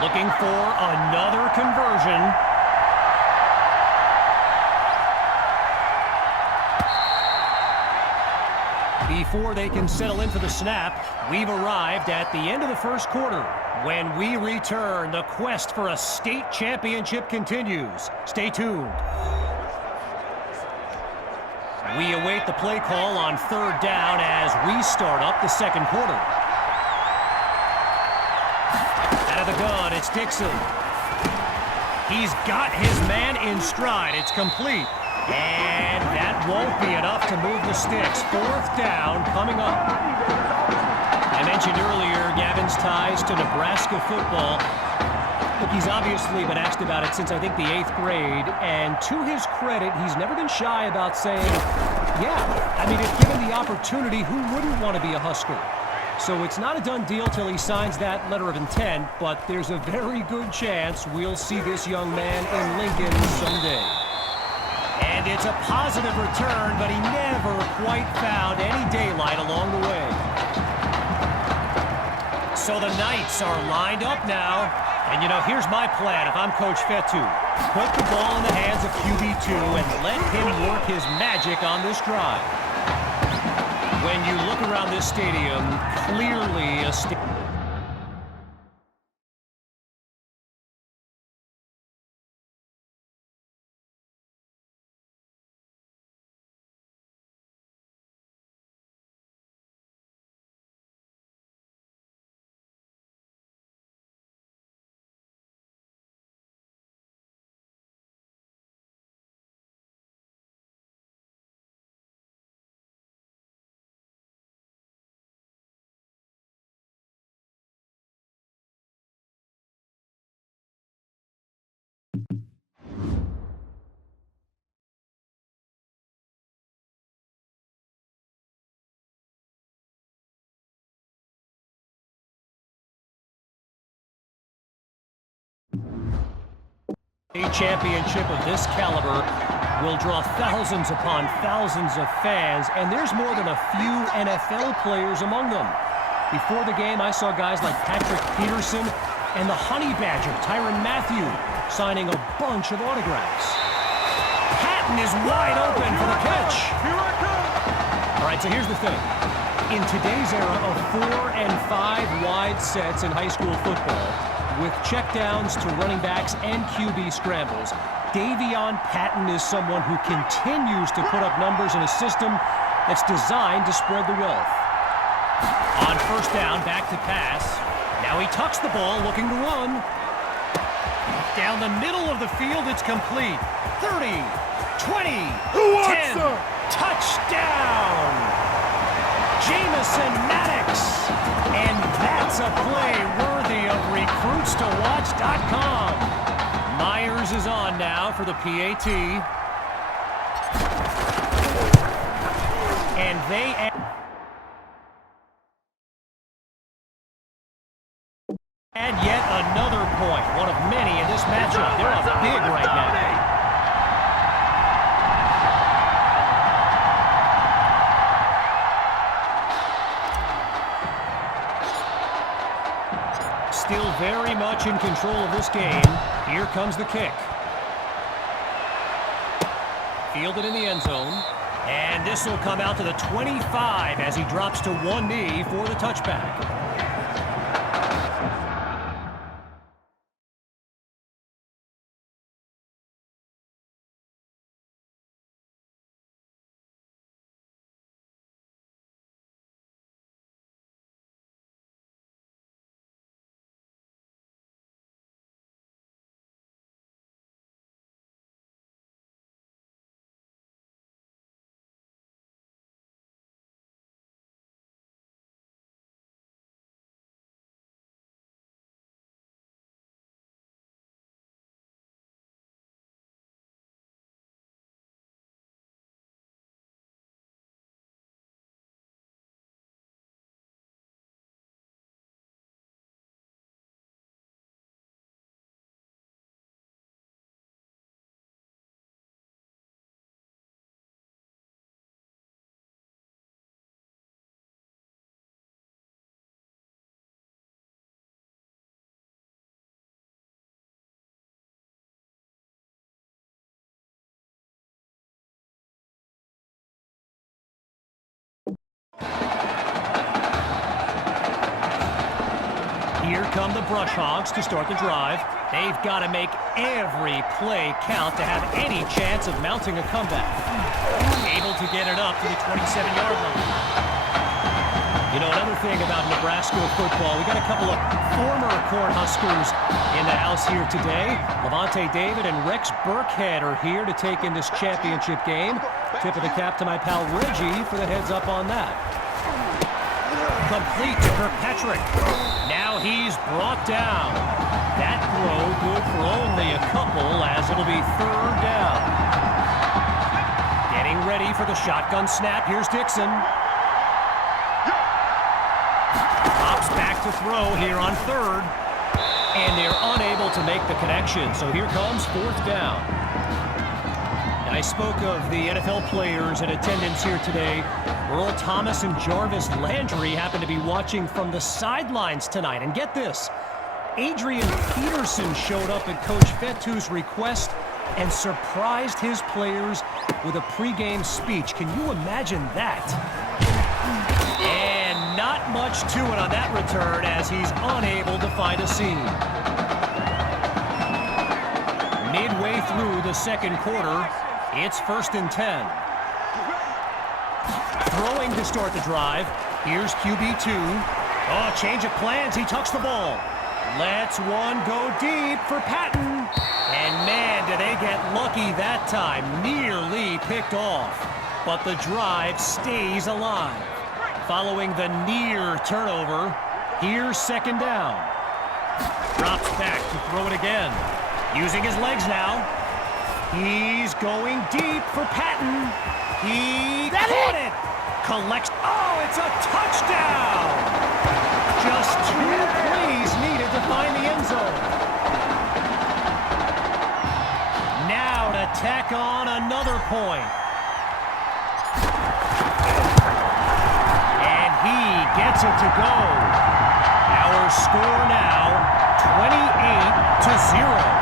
Looking for another conversion. Before they can settle in for the snap, we've arrived at the end of the first quarter. When we return, the quest for a state championship continues. Stay tuned. We await the play call on third down as we start up the second quarter. Out of the gun, it's Dixon. He's got his man in stride. It's complete. And that won't be enough to move the sticks. Fourth down coming up. I mentioned earlier Gavin's ties to Nebraska football. Look, he's obviously been asked about it since, I think, the 8th grade. And to his credit, he's never been shy about saying, yeah, I mean, if given the opportunity, who wouldn't want to be a Husker? So it's not a done deal till he signs that letter of intent, but there's a very good chance we'll see this young man in Lincoln someday. And it's a positive return, but he never quite found any daylight along the way. So the Knights are lined up now. And, you know, here's my plan if I'm Coach Fetu. Put the ball in the hands of QB2 and let him work his magic on this drive. When you look around this stadium, clearly a championship of this caliber will draw thousands upon thousands of fans, and there's more than a few NFL players among them. Before the game, I saw guys like Patrick Peterson and the Honey Badger, Tyrann Mathieu, signing a bunch of autographs. Patton is wide open for the catch. All right, so here's the thing. In today's era of 4 and 5 wide sets in high school football, with checkdowns to running backs and QB scrambles, Davion Patton is someone who continues to put up numbers in a system that's designed to spread the wealth. On first down, back to pass. Now he tucks the ball, looking to run. Down the middle of the field, it's complete. 30, 20, 10, touchdown! Jamison Maddox! And that's a play worthy of recruitstowatch.com. Myers is on now for the PAT. And they add yet another point. One of many in this matchup. They're up big right now. Still very much in control of this game. Here comes the kick. Fielded in the end zone. And this will come out to the 25 as he drops to one knee for the touchback. Here come the Brush Hogs to start the drive. They've got to make every play count to have any chance of mounting a comeback. Able to get it up to the 27-yard line. You know, another thing about Nebraska football, we got a couple of former Cornhuskers in the house here today. Levante David and Rex Burkhead are here to take in this championship game. Tip of the cap to my pal Reggie for the heads up on that. Complete to Kirkpatrick. Now he's brought down. That throw good for only a couple, as it'll be third down. Getting ready for the shotgun snap. Here's Dixon. Pops back to throw here on third. And they're unable to make the connection. So here comes fourth down. I spoke of the NFL players in attendance here today. Earl Thomas and Jarvis Landry happen to be watching from the sidelines tonight. And get this, Adrian Peterson showed up at Coach Fettu's request and surprised his players with a pregame speech. Can you imagine that? And not much to it on that return, as he's unable to find a seam. Midway through the second quarter, it's 1st and 10. Throwing to start the drive. Here's QB2. Oh, change of plans. He tucks the ball. Lets one go deep for Patton. And man, do they get lucky that time. Nearly picked off. But the drive stays alive. Following the near turnover, here's second down. Drops back to throw it again. Using his legs now. He's going deep for Patton. He caught it. Collects. Oh, it's a touchdown. Just 2 plays needed to find the end zone. Now to tack on another point. And he gets it to go. Our score now, 28-0.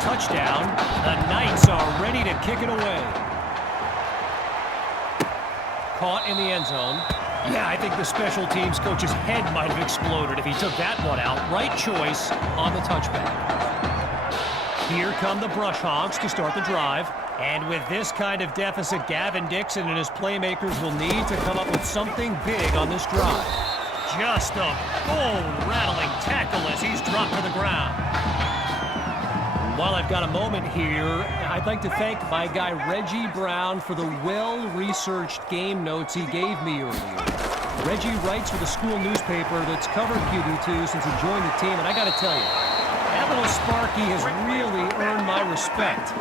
Touchdown. The Knights are ready to kick it away. Caught in the end zone. Yeah, I think the special teams coach's head might have exploded if he took that one out. Right choice on the touchback. Here come the Brush Hogs to start the drive. And with this kind of deficit, Gavin Dixon and his playmakers will need to come up with something big on this drive. Just a bone-rattling tackle as he's dropped to the ground. While I've got a moment here, I'd like to thank my guy Reggie Brown for the well-researched game notes he gave me earlier. Reggie writes for the school newspaper that's covered QB2 since he joined the team, and I got to tell you, that little Sparky has really earned my respect.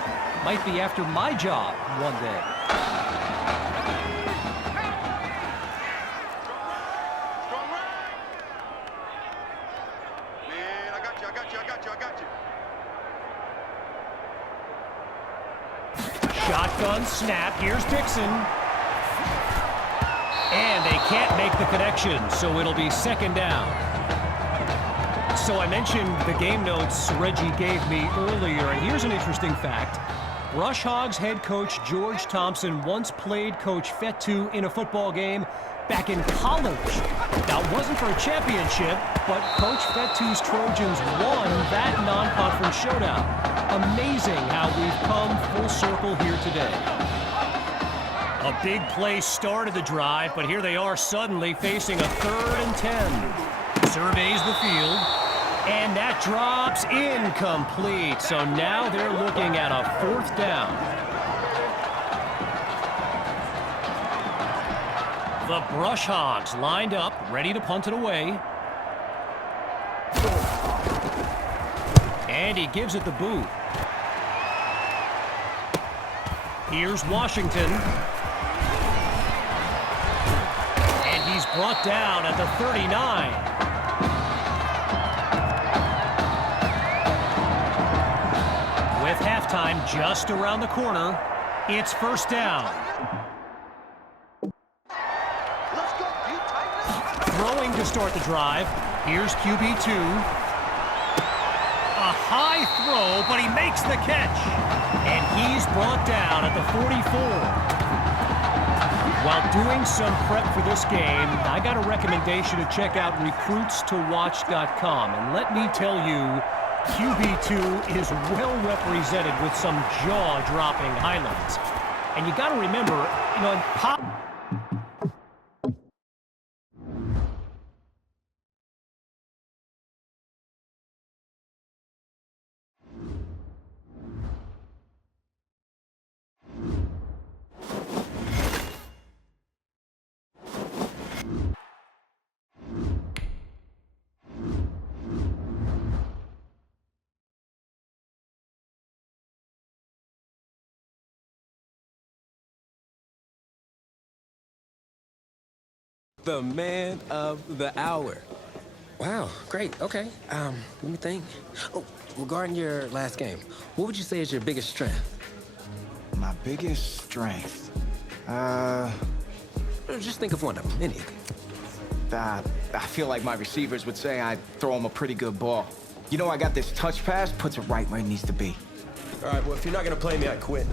Might be after my job one day. Man, I got you. Shotgun snap. Here's Dixon. And they can't make the connection, so it'll be second down. So I mentioned the game notes Reggie gave me earlier, and here's an interesting fact. Brush Hogs head coach George Thompson once played Coach Fettu in a football game back in college. Now, it wasn't for a championship, but Coach Fettu's Trojans won that non-conference showdown. Amazing how we've come full circle here today. A big play started the drive, but here they are suddenly facing a 3rd and 10. Surveys the field, and that drops incomplete. So now they're looking at a 4th down. The Brush Hogs lined up, ready to punt it away. And he gives it the boot. Here's Washington. And he's brought down at the 39. With halftime just around the corner, it's 1st down. Throwing to start the drive. Here's QB2. A high throw, but he makes the catch. And he's brought down at the 44. While doing some prep for this game, I got a recommendation to check out recruitstowatch.com. And let me tell you, QB2 is well represented with some jaw-dropping highlights. And you got to remember, in pop... The man of the hour. Wow, great. Okay. Let me think. Oh, regarding your last game, what would you say is your biggest strength? My biggest strength? Just think of one of them, anything. I feel like my receivers would say I throw them a pretty good ball. You know, I got this touch pass, puts it right where it needs to be. All right, well, if you're not going to play me, I quit.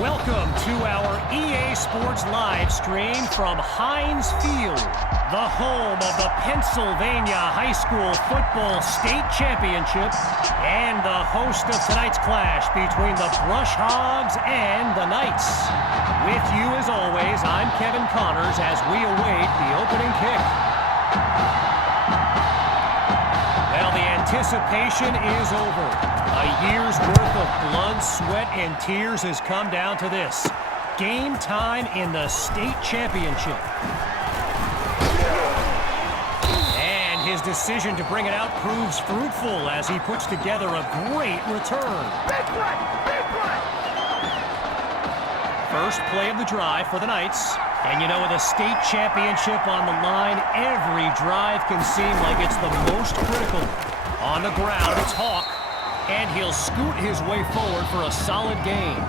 Welcome to our EA Sports live stream from Heinz Field, the home of the Pennsylvania High School Football State Championship and the host of tonight's clash between the Brush Hogs and the Knights. With you as always, I'm Kevin Connors as we await the opening kick. Well, the anticipation is over. A year's worth of blood, sweat, and tears has come down to this. Game time in the state championship. And his decision to bring it out proves fruitful as he puts together a great return. Big play! Big play! First play of the drive for the Knights. And you know, with a state championship on the line, every drive can seem like it's the most critical. On the ground, it's Hawk. And he'll scoot his way forward for a solid gain.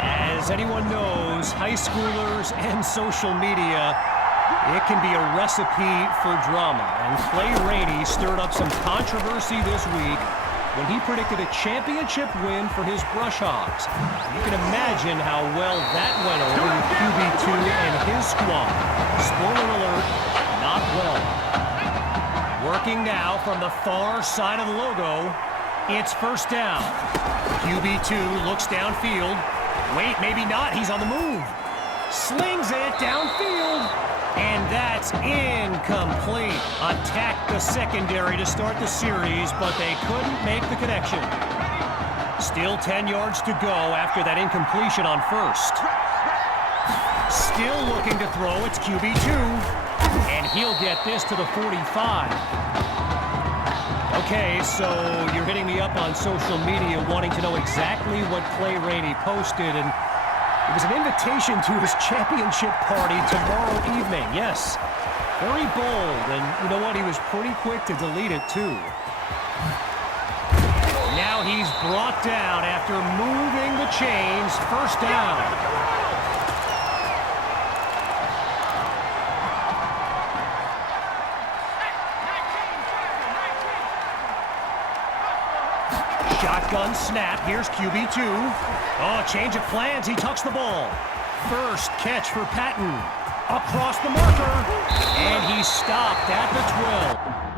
As anyone knows, high schoolers and social media, it can be a recipe for drama. And Clay Rainey stirred up some controversy this week when he predicted a championship win for his Brush Hogs. You can imagine how well that went over with QB2 and his squad. Spoiler alert, not well. Working now from the far side of the logo, it's first down. QB2 looks downfield. Wait, maybe not, he's on the move. Slings it downfield, and that's incomplete. Attacked the secondary to start the series, but they couldn't make the connection. Still 10 yards to go after that incompletion on first. Still looking to throw, it's QB2. And he'll get this to the 45. Okay, so you're hitting me up on social media wanting to know exactly what Clay Rainey posted, and it was an invitation to his championship party tomorrow evening. Yes, very bold, and you know what? He was pretty quick to delete it, too. Now he's brought down after moving the chains. First down. Shotgun snap. Here's QB2. Oh, change of plans. He tucks the ball. First catch for Patton. Across the marker. And he's stopped at the 12.